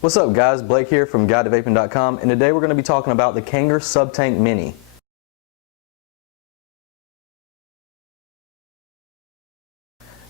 What's up guys, Blake here from GuideToVaping.com, and today we're going to be talking about the Kanger SubTank Mini.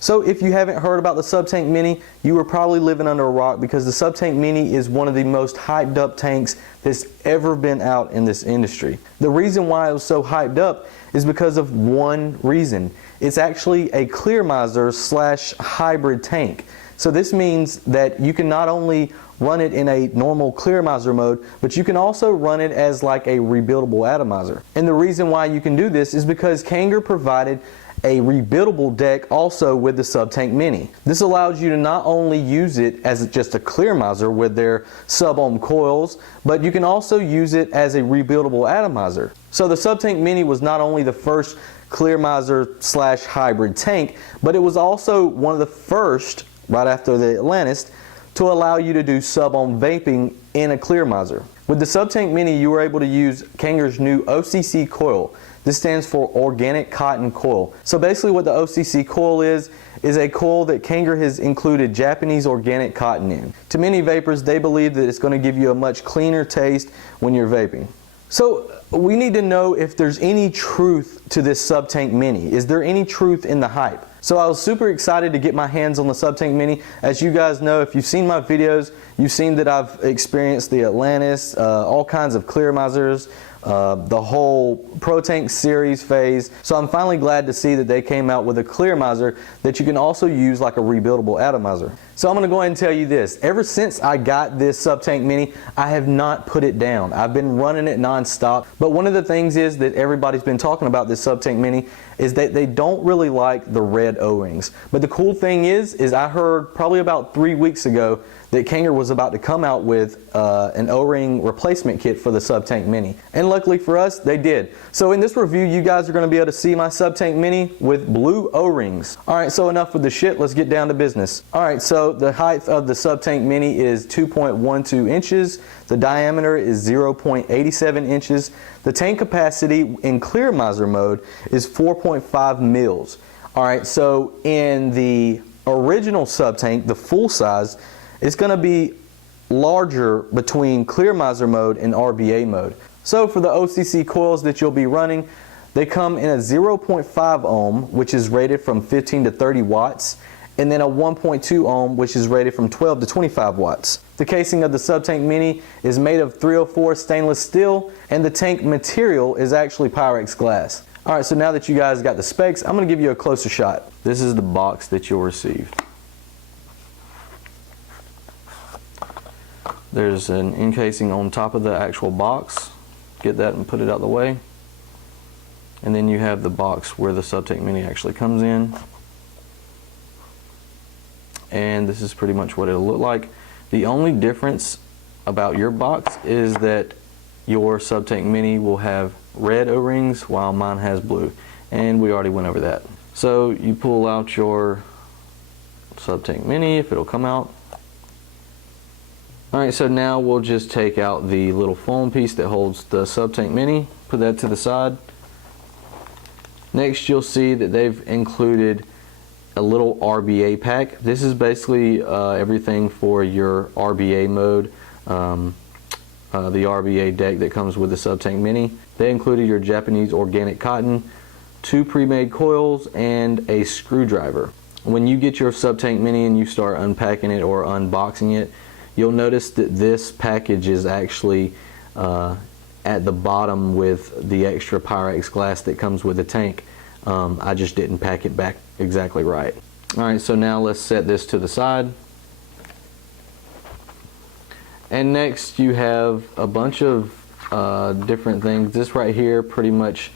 So if you haven't heard about the SubTank Mini, you were probably living under a rock, because the SubTank Mini is one of the most hyped up tanks that's ever been out in this industry. The reason why it was so hyped up is because of one reason. It's actually a clear-miser / hybrid tank. So this means that you can not only run it in a normal clear-miser mode, but you can also run it as like a rebuildable atomizer. And the reason why you can do this is because Kanger provided a rebuildable deck also with the SubTank Mini. This allows you to not only use it as just a clear-miser with their sub-ohm coils, but you can also use it as a rebuildable atomizer. So the SubTank Mini was not only the first clear-miser / hybrid tank, but it was also one of the first, right after the Atlantis, to allow you to do sub-ohm vaping in a clear-miser. With the SubTank Mini, you were able to use Kanger's new OCC coil. This stands for Organic Cotton Coil. So basically what the OCC coil is a coil that Kanger has included Japanese organic cotton in. To many vapors, they believe that it's going to give you a much cleaner taste when you're vaping. So we need to know if there's any truth to this SubTank Mini. Is there any truth in the hype? So I was super excited to get my hands on the SubTank Mini. As you guys know, if you've seen my videos, you've seen that I've experienced the Atlantis, all kinds of clear-misers, the whole ProTank series phase. So I'm finally glad to see that they came out with a clear-miser that you can also use like a rebuildable atomizer. So I'm going to go ahead and tell you this. Ever since I got this SubTank Mini, I have not put it down. I've been running it non-stop. But one of the things is that everybody's been talking about this SubTank Mini is that they don't really like the red O-rings. But the cool thing is I heard probably about 3 weeks ago that Kanger was about to come out with an O-ring replacement kit for the SubTank Mini. And luckily for us, they did. So in this review, you guys are going to be able to see my SubTank Mini with blue O-rings. Alright, so enough with the shit, let's get down to business. Alright, so the height of the SubTank Mini is 2.12 inches. The diameter is 0.87 inches. The tank capacity in clear-miser mode is 4.5 mils. Alright, so in the original SubTank, the full size, it's going to be larger between clear-miser mode and RBA mode. So for the OCC coils that you'll be running, they come in a 0.5 ohm, which is rated from 15 to 30 watts, and then a 1.2 ohm, which is rated from 12 to 25 watts. The casing of the SubTank Mini is made of 304 stainless steel, and the tank material is actually Pyrex glass. Alright, so now that you guys got the specs, I'm going to give you a closer shot. This is the box that you'll receive. There's an encasing on top of the actual box. Get that and put it out of the way. And then you have the box where the SubTank Mini actually comes in. And this is pretty much what it'll look like. The only difference about your box is that your SubTank Mini will have red O-rings while mine has blue. And we already went over that. So you pull out your SubTank Mini, if it'll come out. Alright, so now we'll just take out the little foam piece that holds the SubTank Mini, put that to the side. Next you'll see that they've included a little RBA pack. This is basically everything for your RBA mode, the RBA deck that comes with the SubTank Mini. They included your Japanese organic cotton, 2 pre-made coils, and a screwdriver. When you get your SubTank Mini and you start unpacking it or unboxing it, you'll notice that this package is actually at the bottom with the extra Pyrex glass that comes with the tank. I just didn't pack it back exactly right. Alright, so now let's set this to the side. And next you have a bunch of different things. This right here pretty much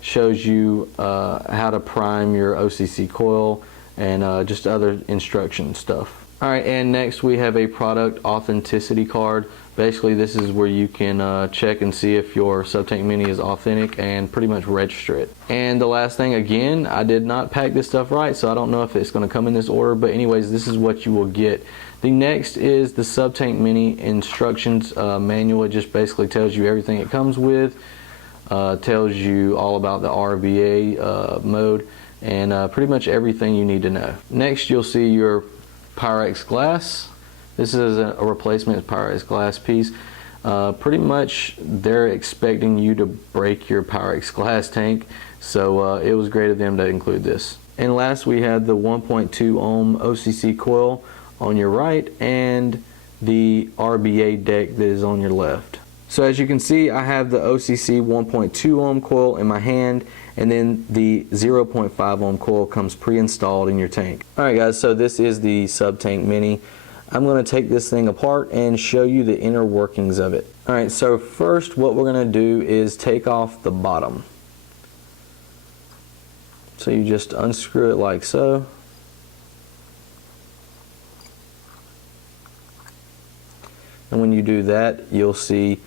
shows you how to prime your OCC coil and just other instruction stuff. Alright, and next we have a product authenticity card. Basically this is where you can check and see if your SubTank Mini is authentic and pretty much register it. And the last thing, again, I did not pack this stuff right, so I don't know if it's going to come in this order, but anyways, this is what you will get. The next is the SubTank Mini instructions manual. It just basically tells you everything it comes with, tells you all about the RBA mode, and pretty much everything you need to know. Next you'll see your Pyrex glass, This is a replacement Pyrex glass piece. Pretty much they're expecting you to break your Pyrex glass tank, so it was great of them to include this. And last we had the 1.2 ohm OCC coil on your right and the RBA deck that is on your left. So as you can see, I have the OCC 1.2 ohm coil in my hand, and then the 0.5 ohm coil comes pre-installed in your tank. Alright guys, so this is the SubTank Mini. I'm going to take this thing apart and show you the inner workings of it. Alright, so first what we're going to do is take off the bottom. So you just unscrew it like so. And when you do that, you'll see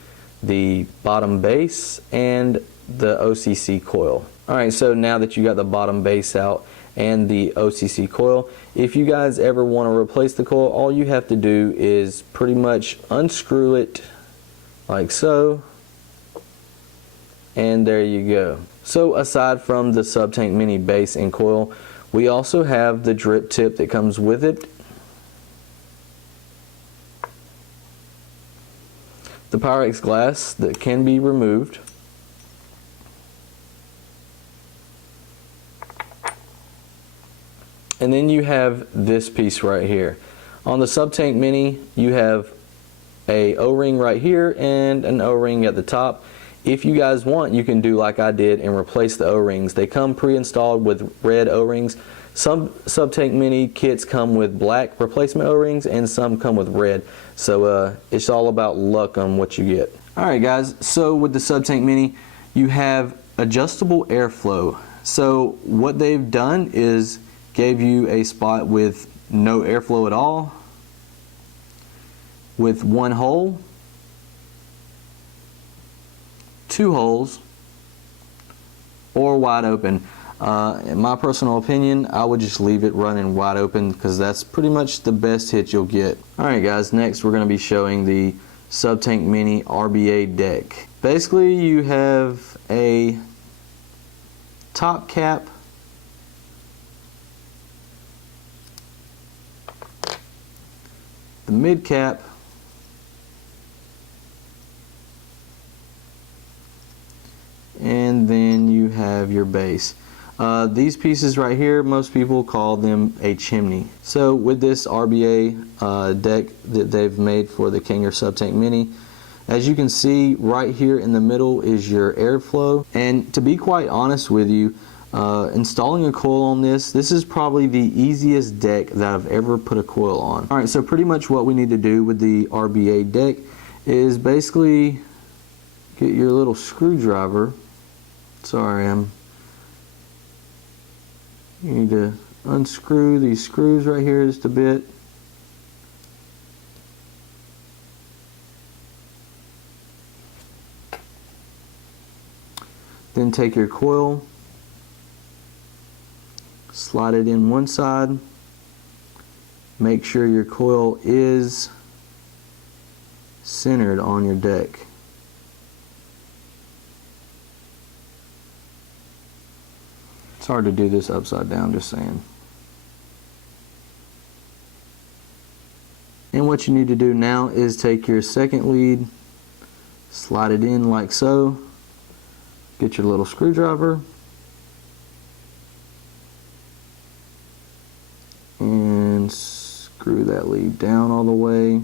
the bottom base and the OCC coil. Alright, so now that you got the bottom base out and the OCC coil, if you guys ever want to replace the coil, all you have to do is pretty much unscrew it like so, and there you go. So aside from the SubTank Mini base and coil, we also have the drip tip that comes with it, the Pyrex glass that can be removed, and then you have this piece right here. On the SubTank Mini, you have a O-ring right here and an O-ring at the top. If you guys want, you can do like I did and replace the O-rings. They come pre-installed with red O-rings. Some SubTank Mini kits come with black replacement O-rings and some come with red. So it's all about luck on what you get. Alright guys, so with the SubTank Mini, you have adjustable airflow. So what they've done is gave you a spot with no airflow at all, with one hole, two holes, or wide open. In my personal opinion, I would just leave it running wide open because that's pretty much the best hit you'll get. Alright guys, next we're going to be showing the SubTank Mini RBA deck. Basically you have a top cap, the mid cap, and then you have your base. These pieces right here, most people call them a chimney. So with this RBA deck that they've made for the Kanger SubTank Mini, as you can see right here in the middle is your airflow. And to be quite honest with you, installing a coil on this is probably the easiest deck that I've ever put a coil on. Alright, so pretty much what we need to do with the RBA deck is basically get your little screwdriver. Sorry, you need to unscrew these screws right here just a bit. Then take your coil, slide it in one side, make sure your coil is centered on your deck. It's hard to do this upside down, just saying. And what you need to do now is take your second lead, slide it in like so, get your little screwdriver, and screw that lead down all the way.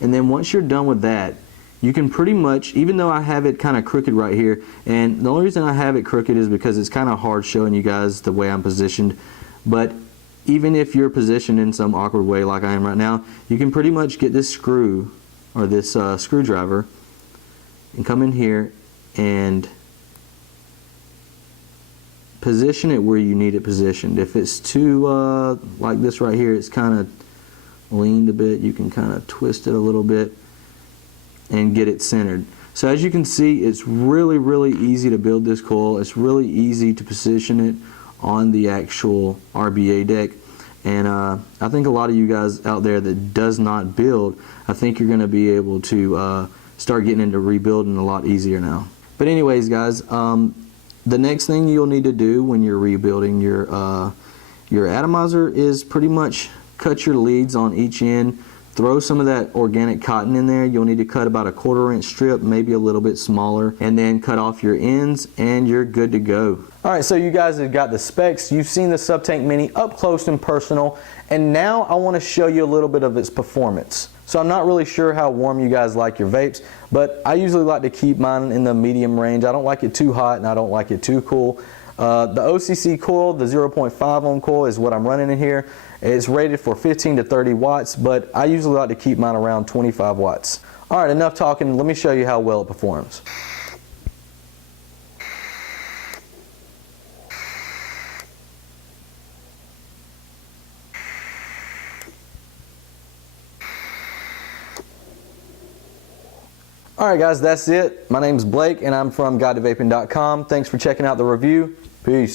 And then once you're done with that, you can pretty much, even though I have it kind of crooked right here, and the only reason I have it crooked is because it's kind of hard showing you guys the way I'm positioned, but even if you're positioned in some awkward way like I am right now, you can pretty much get this screw, or this screwdriver, and come in here and position it where you need it positioned. If it's too, like this right here, it's kind of leaned a bit, you can kind of twist it a little bit and get it centered. So as you can see, it's really easy to build this coil. It's really easy to position it on the actual RBA deck. And I think a lot of you guys out there that does not build, I think you're going to be able to start getting into rebuilding a lot easier now. But anyways guys, the next thing you'll need to do when you're rebuilding your atomizer is pretty much cut your leads on each end. Throw some of that organic cotton in there. You'll need to cut about a 1/4 inch strip, maybe a little bit smaller, and then cut off your ends and you're good to go. Alright, so you guys have got the specs. You've seen the SubTank Mini up close and personal, and now I want to show you a little bit of its performance. So I'm not really sure how warm you guys like your vapes, but I usually like to keep mine in the medium range. I don't like it too hot and I don't like it too cool. The OCC coil, the 0.5 ohm coil, is what I'm running in here. It's rated for 15 to 30 watts, but I usually like to keep mine around 25 watts. Alright, enough talking. Let me show you how well it performs. Alright guys, that's it. My name's Blake and I'm from GuideToVaping.com. Thanks for checking out the review. Peace.